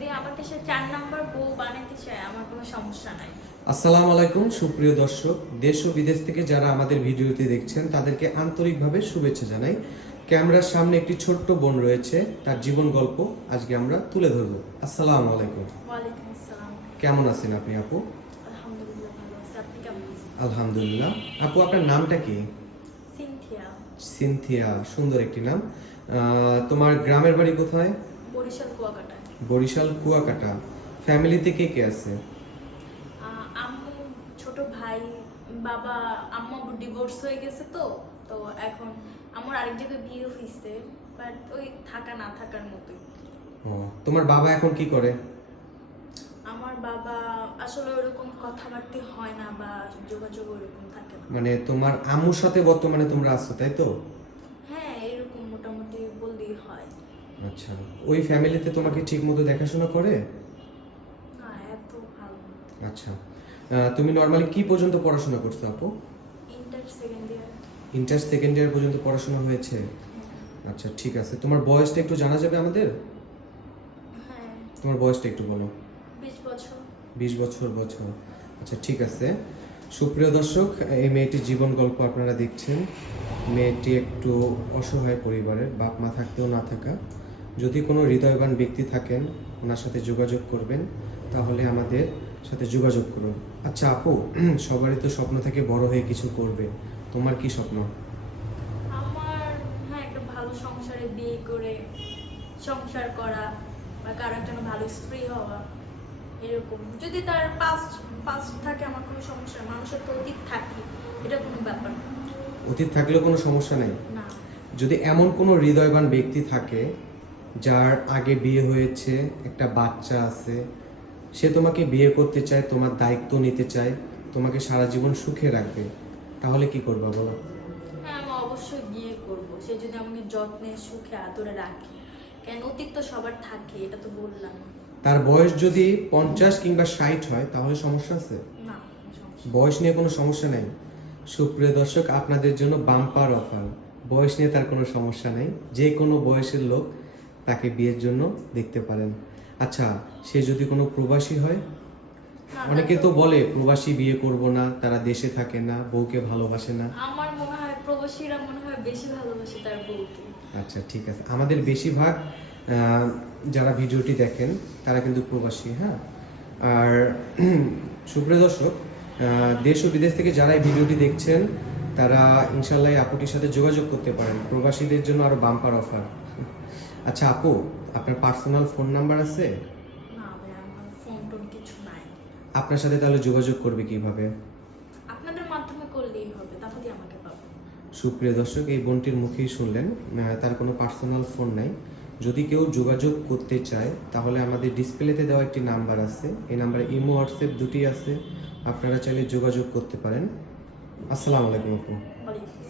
যদি আমাকে সে 4 নাম্বার বউ বানাইতে চায় আমার কোনো সমস্যা নাই। আসসালামু আলাইকুম সুপ্রিয় দর্শক, দেশ ও বিদেশ থেকে যারা আমাদের ভিডিওটি দেখছেন তাদেরকে আন্তরিকভাবে শুভেচ্ছা জানাই। ক্যামেরার সামনে একটি ছোট্ট বোন রয়েছে, তার জীবন গল্প আজকে আমরা তুলে ধরব। আসসালামু আলাইকুম। ওয়ালাইকুম আসসালাম। কেমন আছেন আপনি আপু? আলহামদুলিল্লাহ ভালো আছি। আপনি কেমন আছেন? আলহামদুলিল্লাহ। আপু আপনার নামটা কি? সিনথিয়া। সিনথিয়া, সুন্দর একটি নাম। তোমার গ্রামের বাড়ি কোথায়? বরিশাল কুয়াকাটা। বরিশাল কুয়াকাটা। ফ্যামিলিতে কে কে আছে? আম্মু, ছোট ভাই, বাবা, আম্মু ডিভোর্স হয়ে গেছে তো তো এখন আমার আরেক জায়গায় বিয়ে হয়েছে, বাট ওই থাকা না থাকার মতোই। ও, তোমার বাবা এখন কি করে? আমার বাবা আসলে ওরকম কথাবার্তা হয় না বা যোগাযোগ ওরকম থাকে না। মানে তোমার আম্মুর সাথে বর্তমানে তোমরা আছো, তাই তো? হ্যাঁ, এরকম মোটামুটি বললেই হয়। আচ্ছা, ওই ফ্যামিলিতে তোমাকে ঠিকমতো দেখাশোনা করে? না, এত ভালো না। আচ্ছা, তুমি নর্মালি কি পর্যন্ত পড়াশোনা করছো আপু? Inter second year. Inter second year পর্যন্ত পড়াশোনা হয়েছে? আচ্ছা ঠিক আছে, তোমার বয়সটা একটু জানা যাবে আমাদের? হ্যাঁ, তোমার বয়সটা একটু বলো। 20 বছর। 20 বছর বছর। আচ্ছা ঠিক আছে। সুপ্রিয় দর্শক, এই মেয়েটির জীবন গল্প আপনারা দেখছেন। মেয়েটি একটু অসহায় পরিবারের, বাপ মা থাকতেও না থাকা। যদি কোনো হৃদয়বান ব্যক্তি থাকেন ওনার সাথে যোগাযোগ করবেন, তাহলে আমাদের সাথে যোগাযোগ করুন। আচ্ছা আপু, সবারই তো স্বপ্ন থাকে বড় হয়ে কিছু করবে, তোমার কি স্বপ্ন? আমার, হ্যাঁ, একটা ভালো সংসারে বিয়ে করে সংসার করা বা কারো একজন ভালো স্ত্রী হওয়া, এরকম। যদি তার পাস্ট পাস্ট থাকে আমার কোনো সমস্যা নেই। মানুষের তো অতীত থাকে, এটা কোনো ব্যাপার না। অতীত থাকলেও কোনো সমস্যা নেই। না। যদি এমন কোনো হৃদয়বান ব্যক্তি থাকে যার আগে বিয়ে হয়েছে, একটা বাচ্চা আছে, সে তোমাকে বিয়ে করতে চায়, তোমার দায়িত্ব নিতে চায়, তোমাকে সারা জীবন সুখে রাখবে, তাহলে কি করবা বলো? হ্যাঁ, আমি অবশ্যই বিয়ে করব, সে যদি আমাকে যত্নে সুখে আদরে রাখে। কেন, অতীত তো সবার থাকে, এটা তো বললাম। তার বয়স যদি 50 কিংবা 60 হয় তাহলে সমস্যা আছে? না, কোনো সমস্যা নেই। বয়স নিয়ে কোনো সমস্যা নেই। সুপ্রিয় দর্শক, আপনাদের জন্য বাম্পার অফার। বয়স নিয়ে তার কোনো সমস্যা নেই, যে কোনো বয়সের লোক তাকে বিয়ের জন্য দেখতে পারেন। আচ্ছা, সে যদি কোনো প্রবাসী হয়? না, অনেকে তো বলে প্রবাসী বিয়ে করব না, তারা দেশে থাকে না, বউকে ভালোবাসে না। আমার মনে হয় প্রবাসীরা মনে হয় বেশি ভালোবাসে তার বউকে। আচ্ছা ঠিক আছে, আমাদের বেশিরভাগ যারা ভিডিওটি দেখেন তারা কিন্তু প্রবাসী, হ্যাঁ। আর সুপ্রিয় দর্শক, দেশ ও বিদেশ থেকে যারা এই ভিডিওটি দেখছেন তারা ইনশাল্লাহ এই আপুটির সাথে যোগাযোগ করতে পারেন, প্রবাসীদের জন্য আরো বাম্পার অফার। আচ্ছা আপু, আপনার পার্সোনাল ফোন নাম্বার আছে? না ভাই, আমার ফোন টোন কিছু নাই। আপনার সাথে তাহলে যোগাযোগ করবে কিভাবে? আপনাদের মাধ্যমে করলেই হবে, তাহলে আমাকে পাবেন। সুপ্রিয় দর্শক, এই বোনটির মুখেই শুনলেন, তার কোনো পার্সোনাল ফোন নাই। যদি কেউ যোগাযোগ করতে চায় তাহলে আমাদের ডিসপ্লেতে দেওয়া একটি নাম্বার আছে, এই নাম্বারে ইমো হোয়াটসঅ্যাপ দুটি আছে, আপনারা চাইলে যোগাযোগ করতে পারেন। আসসালামু আলাইকুম আপু। ওয়ালাইকুম